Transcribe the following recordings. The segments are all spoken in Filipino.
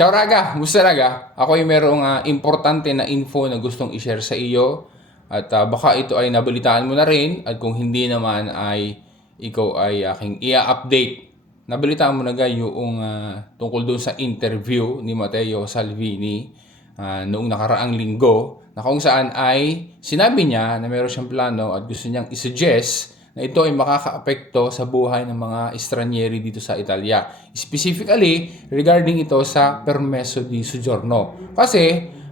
Ciao Raga! Gusto Raga? Ako ay merong ah, importante na info na gustong i-share sa iyo. At ah, baka ito ay nabalitaan mo na rin. At kung hindi naman ay ikaw ay aking i-update. Nabalitaan mo na ga yung ah, tungkol doon sa interview ni Matteo Salvini ah, noong nakaraang linggo na kung saan ay sinabi niya na meron siyang plano at gusto niyang isuggest na ito ay makakaapekto sa buhay ng mga estranyeri dito sa Italia. Specifically, regarding ito sa permesso di soggiorno. Kasi,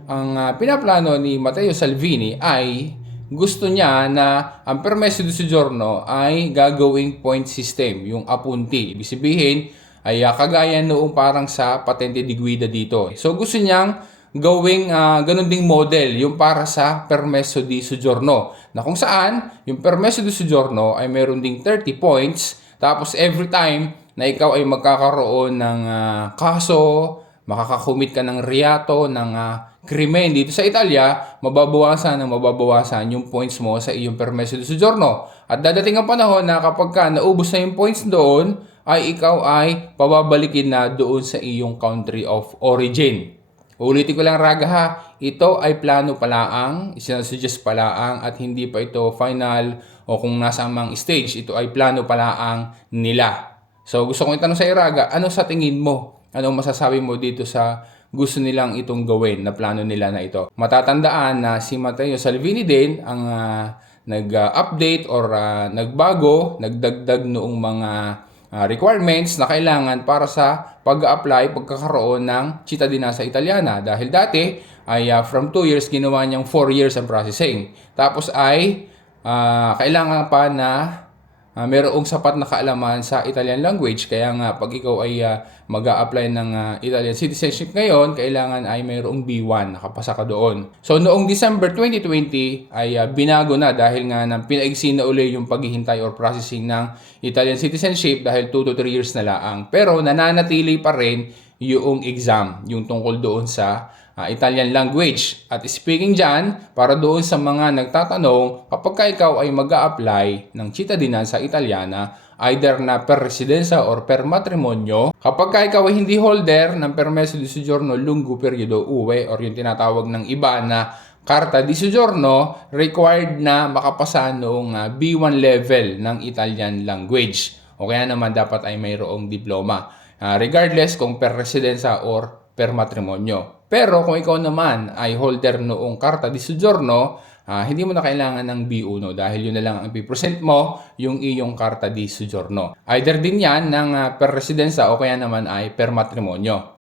ang ah, pinaplano ni Matteo Salvini ay gusto niya na ang permesso di soggiorno ay gagawing point system, yung apunti. Ibig sabihin, ay ah, kagaya noong parang sa patente di guida dito. So, gusto niyang gawing ah, ganun ding model yung para sa permesso di soggiorno. Na kung saan yung permesso di soggiorno ay meron ding 30 points tapos every time na ikaw ay magkakaroon ng ah, kaso makakakumit ka ng riyato ng ah, krimen dito sa Italia mababawasan ng mababawasan yung points mo sa iyong permesso di soggiorno. At dadating ang panahon na kapag ka naubos na yung points doon ay ikaw ay pababalikin na doon sa iyong country of origin Ulitin ko lang raga ha, ito ay plano palaang, isinasuggest palaang at hindi pa ito final o kung nasa amang stage, ito ay plano palaang nila. So gusto kong itanong sa iyo raga, ano sa tingin mo? Anong masasabi mo dito sa gusto nilang itong gawin na plano nila na ito? Matatandaan na si Matteo Salvini din ang ah, nag-update or ah, nagbago, nagdagdag noong mga ah, requirements na kailangan para sa pag-apply, pagkakaroon ng cittadinanza italiana. Dahil dati ay ah, from 2 years ginawa niyang 4 years ang processing. Tapos ay ah, kailangan pa na ah, merong sapat na kaalaman sa Italian language. Kaya nga pag ikaw ay ah, mag apply ng ah, Italian citizenship ngayon, kailangan ay mayroong B1, nakapasa ka doon. So noong December 2020 ay ah, binago na dahil nga nang pinaigsi na uli yung paghihintay or processing ng Italian citizenship dahil 2 to 3 years na laang. Pero nananatili pa rin yung exam, yung tungkol doon sa ah, Italian language. At speaking dyan, para doon sa mga nagtatanong, kapag ka ikaw ay mag apply ng cittadinanza italiana, either na per residenza or per matrimonio, kapag ka ikaw ay hindi holder ng permesso di soggiorno lungo periodo uwe or yung tinatawag ng iba na Carta di soggiorno, required na makapasa noong ah, B1 level ng Italian language. O kaya naman dapat ay mayroong diploma. Ah, regardless kung per residenza or per matrimonio. Pero kung ikaw naman ay holder noong Carta di soggiorno, ah, hindi mo na kailangan ng B1 dahil yun na lang ang ipipresent mo yung iyong Carta di soggiorno. Either din yan ng ah, per residenza o kaya naman ay per matrimonio.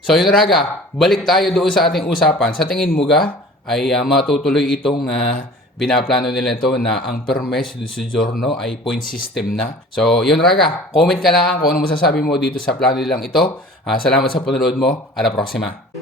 So yun Raga, balik tayo doon sa ating usapan. Sa tingin mo ga, ay ah, matutuloy itong ah, binaplano nila ito na ang permesso di soggiorno ay point system na. So yun Raga, comment ka lang kung ano masasabi mo dito sa plano nilang ito. Ah, salamat sa panonood mo. Ala proxima.